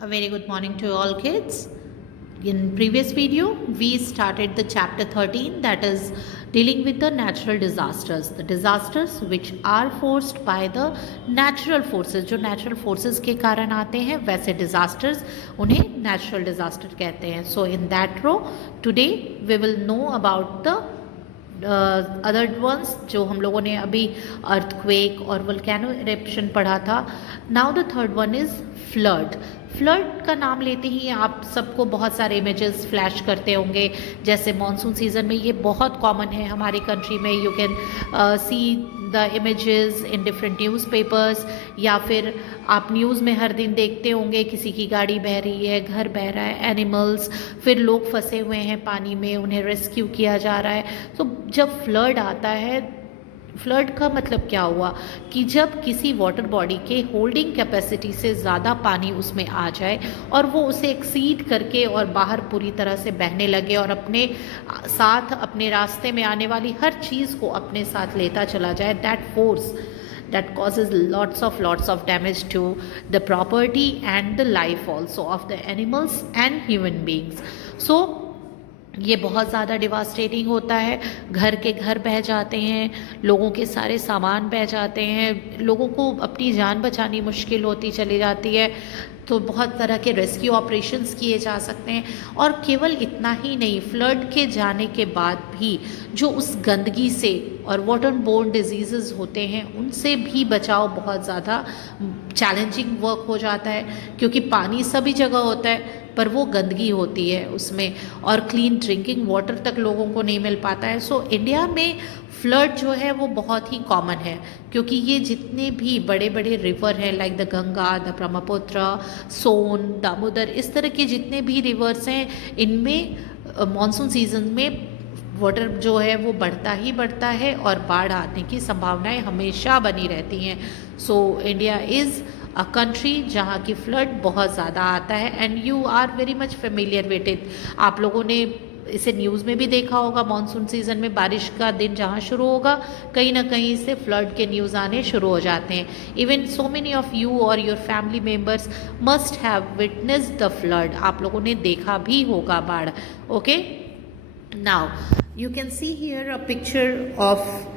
A very good morning to all kids. In previous video, we started the chapter 13, that is dealing with the natural disasters. The disasters which are forced by the natural forces. जो natural forces के कारण आते हैं वैसे disasters उन्हें natural disaster कहते हैं. So in that row, today we will know about the other ones जो हम लोगों ने अभी अर्थक्वेक और वोल्केनो इरेप्शन पढ़ा था. Now the third one is flood. Flood का नाम लेते ही आप सबको बहुत सारे इमेजेस फ्लैश करते होंगे. जैसे मॉनसून सीज़न में ये बहुत कॉमन है हमारी कंट्री में. You can see the images in different newspapers, या फिर आप न्यूज़ में हर दिन देखते होंगे किसी की गाड़ी बह रही है, घर बह रहा है, एनिमल्स, फिर लोग फंसे हुए हैं पानी में, उन्हें रेस्क्यू किया जा रहा है. तो जब फ्लड आता है, फ्लड का मतलब क्या हुआ कि जब किसी वाटर बॉडी के होल्डिंग कैपेसिटी से ज़्यादा पानी उसमें आ जाए और वो उसे एक्सीड करके और बाहर पूरी तरह से बहने लगे और अपने साथ अपने रास्ते में आने वाली हर चीज़ को अपने साथ लेता चला जाए. That force that causes lots of damage to the property and the life also of the animals and human beings. So ये बहुत ज़्यादा डिवास्टेटिंग होता है. घर के घर बह जाते हैं, लोगों के सारे सामान बह जाते हैं, लोगों को अपनी जान बचानी मुश्किल होती चली जाती है. तो बहुत तरह के रेस्क्यू ऑपरेशंस किए जा सकते हैं. और केवल इतना ही नहीं, फ्लड के जाने के बाद भी जो उस गंदगी से और वाटर बोर्न डिजीज़ होते हैं उनसे भी बचाव बहुत ज़्यादा चैलेंजिंग वर्क हो जाता है, क्योंकि पानी सभी जगह होता है पर वो गंदगी होती है उसमें, और क्लीन ड्रिंकिंग वाटर तक लोगों को नहीं मिल पाता है. सो इंडिया में फ्लड जो है वो बहुत ही कॉमन है, क्योंकि ये जितने भी बड़े बड़े रिवर हैं like the Ganga, the Brahmaputra, Son, Damodar, इस तरह के जितने भी रिवर्स हैं इनमें मॉनसून सीजन में वाटर जो है वो बढ़ता ही बढ़ता है और बाढ़ आने की संभावनाएं हमेशा बनी रहती हैं. So India is a country जहाँ की फ्लड बहुत ज़्यादा आता है and you are very much familiar with it. आप लोगों ने इसे न्यूज़ में भी देखा होगा. मॉनसून सीज़न में बारिश का दिन जहाँ शुरू होगा कहीं ना कहीं से फ्लड के न्यूज़ आने शुरू हो जाते हैं. Even so many of you or your family members must have witnessed the flood. आप लोगों ने देखा भी होगा बाढ़. Okay, now you can see here a picture of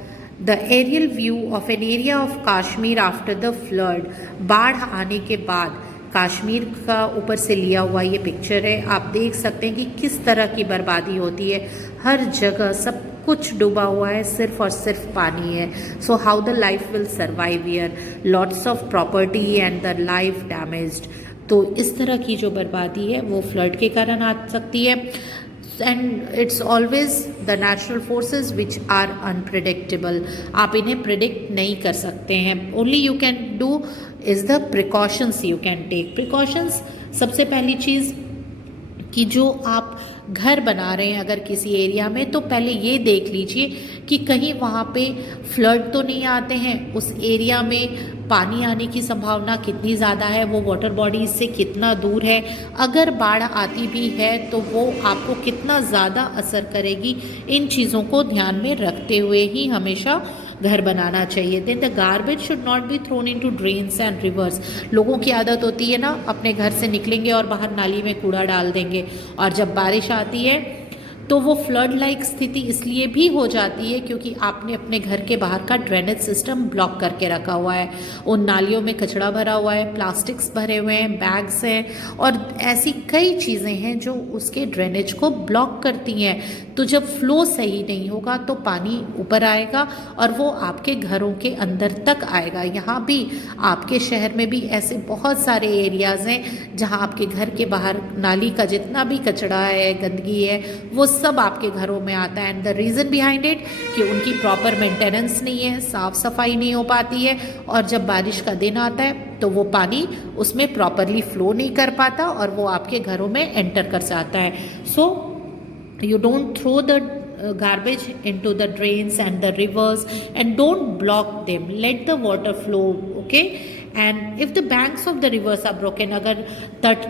the aerial view of an area of Kashmir after the flood. बाढ़ आने के बाद कश्मीर का ऊपर से लिया हुआ ये पिक्चर है. आप देख सकते हैं कि किस तरह की बर्बादी होती है. हर जगह सब कुछ डूबा हुआ है, सिर्फ और सिर्फ पानी है. So how the life will survive here, lots of property and the life damaged. तो इस तरह की जो बर्बादी है वो फ्लड के कारण आ सकती है. And it's always the natural forces which are unpredictable. आप इन्हें प्रिडिक्ट नहीं कर सकते हैं. Only you can do is the precautions you can take. Precautions, सबसे पहली चीज़ कि जो आप घर बना रहे हैं अगर किसी एरिया में, तो पहले ये देख लीजिए कि कहीं वहाँ पे फ्लड तो नहीं आते हैं. उस एरिया में पानी आने की संभावना कितनी ज़्यादा है, वो वाटर बॉडी से कितना दूर है, अगर बाढ़ आती भी है तो वो आपको कितना ज़्यादा असर करेगी, इन चीज़ों को ध्यान में रखते हुए ही हमेशा घर बनाना चाहिए. Then the garbage should not be thrown into drains and rivers. लोगों की आदत होती है ना, अपने घर से निकलेंगे और बाहर नाली में कूड़ा डाल देंगे, और जब बारिश आती है तो वो फ्लड लाइक स्थिति इसलिए भी हो जाती है क्योंकि आपने अपने घर के बाहर का ड्रेनेज सिस्टम ब्लॉक करके रखा हुआ है. उन नालियों में कचरा भरा हुआ है, प्लास्टिक्स भरे हुए हैं, बैग्स हैं, और ऐसी कई चीज़ें हैं जो उसके ड्रेनेज को ब्लॉक करती हैं. तो जब फ्लो सही नहीं होगा तो पानी ऊपर आएगा और वो आपके घरों के अंदर तक आएगा. यहाँ भी आपके शहर में भी ऐसे बहुत सारे एरियाज़ हैं जहाँ आपके घर के बाहर नाली का जितना भी कचरा है, गंदगी है, वो सब आपके घरों में आता है. And the reason behind it कि उनकी प्रॉपर मेंटेनेंस नहीं है, साफ़ सफाई नहीं हो पाती है, और जब बारिश का दिन आता है तो वो पानी उसमें प्रॉपरली फ्लो नहीं कर पाता और वो आपके घरों में एंटर कर जाता है. सो you don't throw the garbage into the drains and the rivers, and don't block them, let the water flow. Okay, and if the banks of the rivers are broken, अगर तट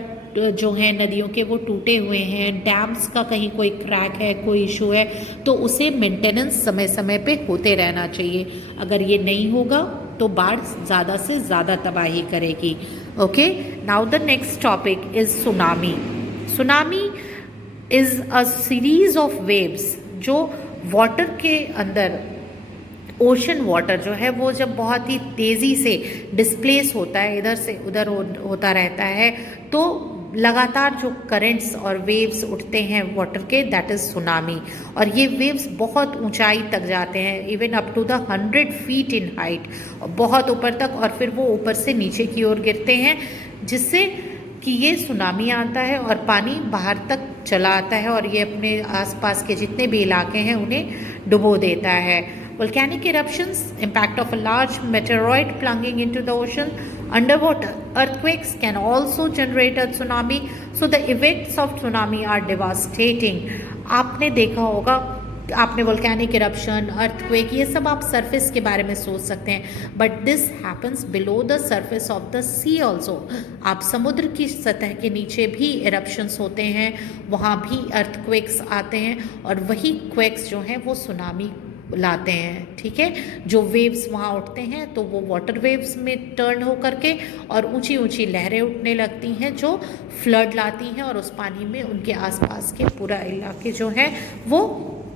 जो हैं नदियों के वो टूटे हुए हैं, डैम्स का कहीं कोई क्रैक है, कोई इशू है, तो उसे मेंटेनेंस समय समय पे होते रहना चाहिए. अगर ये नहीं होगा तो बाढ़ ज़्यादा से ज़्यादा तबाही करेगी. Okay, now the next topic is tsunami. Tsunami is a series of waves जो वाटर के अंदर, ओशन वाटर जो है वो जब बहुत ही तेज़ी से डिस्प्लेस होता है, इधर से उधर होता रहता है, तो लगातार जो करंट्स और वेव्स उठते हैं वाटर के, दैट इज़ सुनामी। और ये वेव्स बहुत ऊंचाई तक जाते हैं, even up to the 100 feet in height, बहुत ऊपर तक, और फिर वो ऊपर से नीचे की ओर गिरते हैं, जिससे कि ये सुनामी आता है और पानी बाहर तक चला आता है और ये अपने आसपास के जितने भी इलाके हैं उन्हें डुबो देता है। Volcanic eruptions, impact of a large meteoroid plunging into the ocean, underwater earthquakes can also generate a tsunami. So the effects of tsunami are devastating. आपने देखा होगा, आपने वोल्केनिक इरप्शन, अर्थक्वेक, ये सब आप सरफेस के बारे में सोच सकते हैं, but this happens below the surface of the sea also. आप समुद्र की सतह के नीचे भी इरप्शंस होते हैं, वहाँ भी अर्थक्वेक्स आते हैं, और वही क्वेक्स जो हैं वो सुनामी लाते हैं। ठीक है, जो वेव्स वहाँ उठते हैं तो वो वाटर वेव्स में टर्न हो करके और ऊंची ऊंची लहरें उठने लगती हैं जो फ्लड लाती हैं, और उस पानी में उनके आसपास के पूरा इलाके जो है वो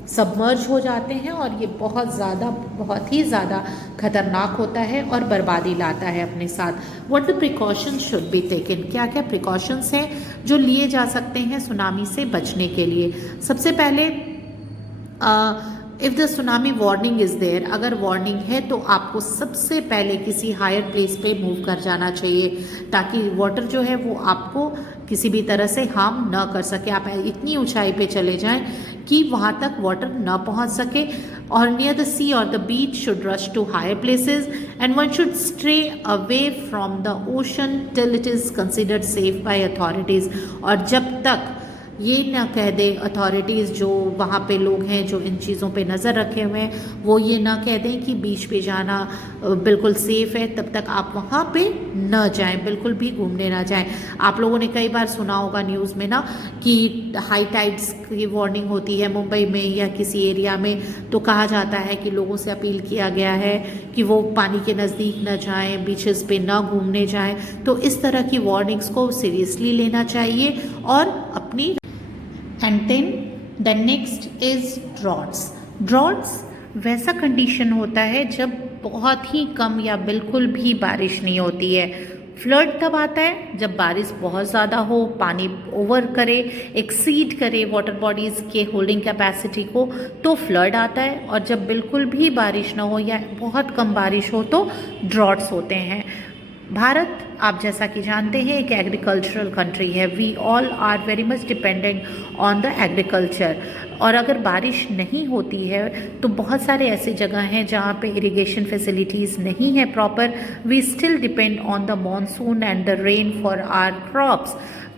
सबमर्ज हो जाते हैं, और ये बहुत ही ज़्यादा खतरनाक होता है और बर्बादी लाता है अपने साथ। What the precautions should be taken, क्या क्या प्रिकॉशंस हैं जो लिए जा सकते हैं सुनामी से बचने के लिए। सबसे पहले if the tsunami warning is there, अगर वार्निंग है तो आपको सबसे पहले किसी हायर प्लेस पे मूव कर जाना चाहिए, ताकि वाटर जो है वो आपको किसी भी तरह से हार्म न कर सके। आप इतनी ऊंचाई पे चले जाएं कि वहाँ तक वाटर न पहुँच सके। और नियर द सी और the beach should rush to higher places, and one should stay away from the ocean till it is considered safe by authorities. और जब तक ये ना कह दे अथॉरिटीज़, जो वहाँ पे लोग हैं जो इन चीज़ों पे नज़र रखे हुए हैं, वो ये ना कह दें कि बीच पे जाना बिल्कुल सेफ़ है, तब तक आप वहाँ पे न जाएं, बिल्कुल भी घूमने ना जाएं। आप लोगों ने कई बार सुना होगा न्यूज़ में ना कि हाई टाइड्स की वार्निंग होती है मुंबई में या किसी एरिया में, तो कहा जाता है कि लोगों से अपील किया गया है कि वो पानी के नज़दीक न जाएं, बीचेस पे ना घूमने जाएं। तो इस तरह की वार्निंग्स को सीरियसली लेना चाहिए और अपनी। And then next is droughts. Droughts वैसा कंडीशन होता है जब बहुत ही कम या बिल्कुल भी बारिश नहीं होती है। फ्लड तब आता है जब बारिश बहुत ज़्यादा हो, पानी ओवर करे, एक्सीड करे वाटर बॉडीज़ के होल्डिंग कैपेसिटी को, तो फ्लड आता है। और जब बिल्कुल भी बारिश ना हो या बहुत कम बारिश हो तो ड्रॉट्स होते हैं। भारत, आप जैसा कि जानते हैं, एक एग्रीकल्चरल कंट्री है। We all are very much dependent on the agriculture. और अगर बारिश नहीं होती है तो बहुत सारे ऐसे जगह हैं जहाँ पे इरिगेशन फैसिलिटीज़ नहीं है proper. We still depend on the monsoon and the rain for our crops.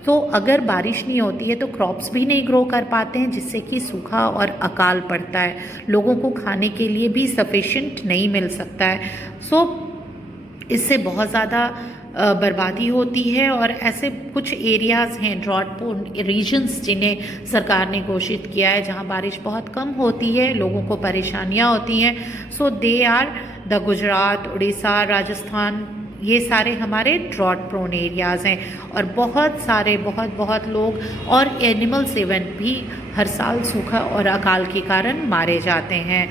तो अगर बारिश नहीं होती है तो क्रॉप्स भी नहीं ग्रो कर पाते हैं, जिससे कि सूखा और अकाल पड़ता है, लोगों को खाने के लिए भी सफिशिएंट नहीं मिल सकता है। सो इससे बहुत ज़्यादा बर्बादी होती है। और ऐसे कुछ एरियाज़ हैं, ड्रॉट प्रोन रीजन्स, जिन्हें सरकार ने घोषित किया है, जहाँ बारिश बहुत कम होती है, लोगों को परेशानियाँ होती हैं। So they are the Gujarat, Orissa, Rajasthan, ये सारे हमारे ड्रॉट प्रोन एरियाज़ हैं। और बहुत सारे बहुत लोग और एनिमल्स इवन भी हर साल सूखा और अकाल के कारण मारे जाते हैं।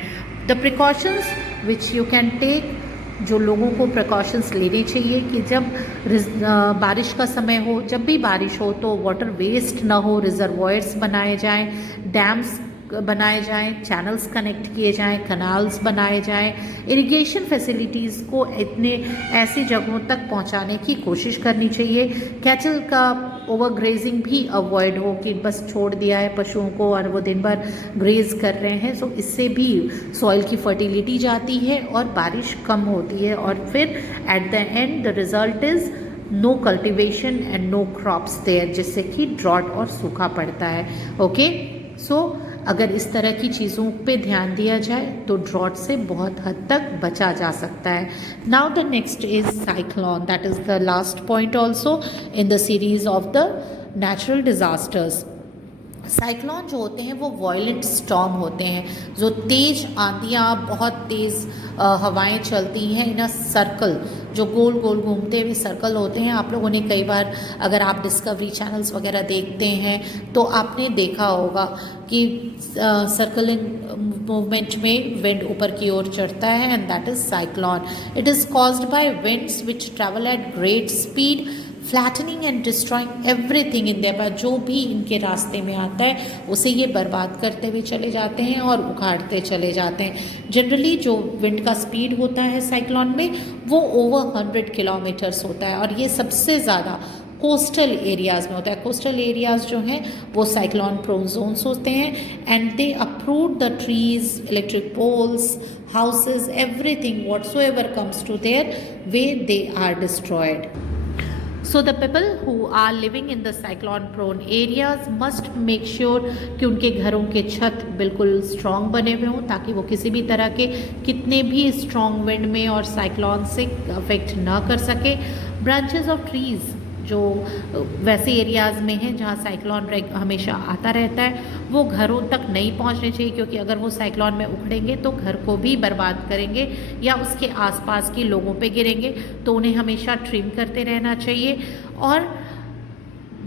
The precautions which you can take, जो लोगों को प्रिकॉशंस लेने चाहिए कि जब बारिश का समय हो, जब भी बारिश हो तो वाटर वेस्ट ना हो, रिजर्वॉयर्स बनाए जाएं, डैम्स बनाए जाएं, चैनल्स कनेक्ट किए जाएं, कनाल्स बनाए जाएं, इरिगेशन फैसिलिटीज़ को इतने ऐसी जगहों तक पहुंचाने की कोशिश करनी चाहिए। कैटल का ओवरग्रेजिंग भी अवॉइड हो, कि बस छोड़ दिया है पशुओं को और वो दिन भर ग्रेज कर रहे हैं। सो इससे भी सॉइल की फर्टिलिटी जाती है और बारिश कम होती है, और फिर at the end the result is no cultivation and no crops there, जिससे कि ड्रॉट और सूखा पड़ता है। ओके, सो अगर इस तरह की चीज़ों पे ध्यान दिया जाए तो ड्रॉट से बहुत हद तक बचा जा सकता है। Now the next is cyclone, that is the last point also in the series of the natural disasters. Cyclone जो होते हैं वो वॉयलेंट स्टॉर्म होते हैं, जो तेज़ आंधियाँ, बहुत तेज़ हवाएं चलती हैं इन अ सर्कल, जो गोल गोल घूमते हुए सर्कल होते हैं। आप लोगों ने कई बार अगर आप डिस्कवरी चैनल्स वगैरह देखते हैं तो आपने देखा होगा कि सर्कलिंग मूवमेंट में विंड ऊपर की ओर चढ़ता है, and that is cyclone. It is caused by winds which travel at great speed, flattening and destroying everything in their path. जो भी इनके रास्ते में आता है उसे ये बर्बाद करते हुए चले जाते हैं और उखाड़ते चले जाते हैं। जनरली जो विंड का स्पीड होता है साइक्लोन में वो ओवर 100 किलोमीटर्स होता है, और ये सबसे ज़्यादा कोस्टल एरियाज़ में होता है। कोस्टल एरियाज़ जो हैं वो साइक्लोन प्रोन जोन्स होते हैं, and they uproot the trees, electric poles, houses, everything whatsoever comes to their way, they are destroyed. So the people who are living in the cyclone prone areas must make sure कि उनके घरों के छत बिल्कुल strong बने हुए हों, ताकि वो किसी भी तरह के कितने भी स्ट्रॉन्ग विंड में और साइक्लोन से अफेक्ट ना कर सके। ब्रांचेस ऑफ ट्रीज़ जो वैसे एरियाज़ में हैं जहाँ साइक्लोन हमेशा आता रहता है, वो घरों तक नहीं पहुँचने चाहिए, क्योंकि अगर वो साइक्लोन में उखड़ेंगे तो घर को भी बर्बाद करेंगे या उसके आसपास के लोगों पे गिरेंगे। तो उन्हें हमेशा ट्रिम करते रहना चाहिए। और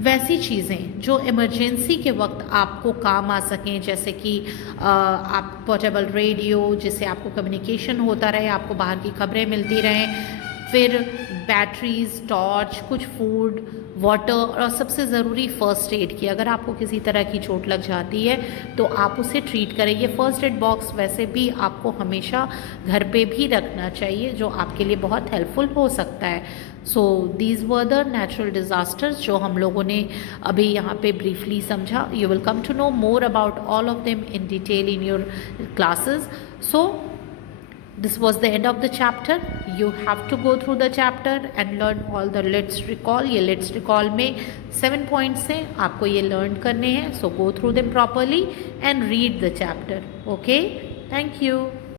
वैसी चीज़ें जो इमरजेंसी के वक्त आपको काम आ सकें, जैसे कि आप पोर्टेबल रेडियो जिससे आपको कम्युनिकेशन होता रहे, आपको बाहर की खबरें मिलती रहें, फिर बैटरीज, टॉर्च, कुछ फूड, वाटर, और सबसे ज़रूरी फ़र्स्ट एड की। अगर आपको किसी तरह की चोट लग जाती है तो आप उसे ट्रीट करें। ये फ़र्स्ट एड बॉक्स वैसे भी आपको हमेशा घर पे भी रखना चाहिए, जो आपके लिए बहुत हेल्पफुल हो सकता है। So these were the natural disasters जो हम लोगों ने अभी यहाँ पे ब्रीफली समझा। You will come to know more about all of them in detail in your classes. So this was the end of the chapter. You have to go through the chapter and learn all the let's recall. ये let's recall में 7 points हैं, आपको ये learn करने हैं. So go through them properly and read the chapter. Okay? Thank you.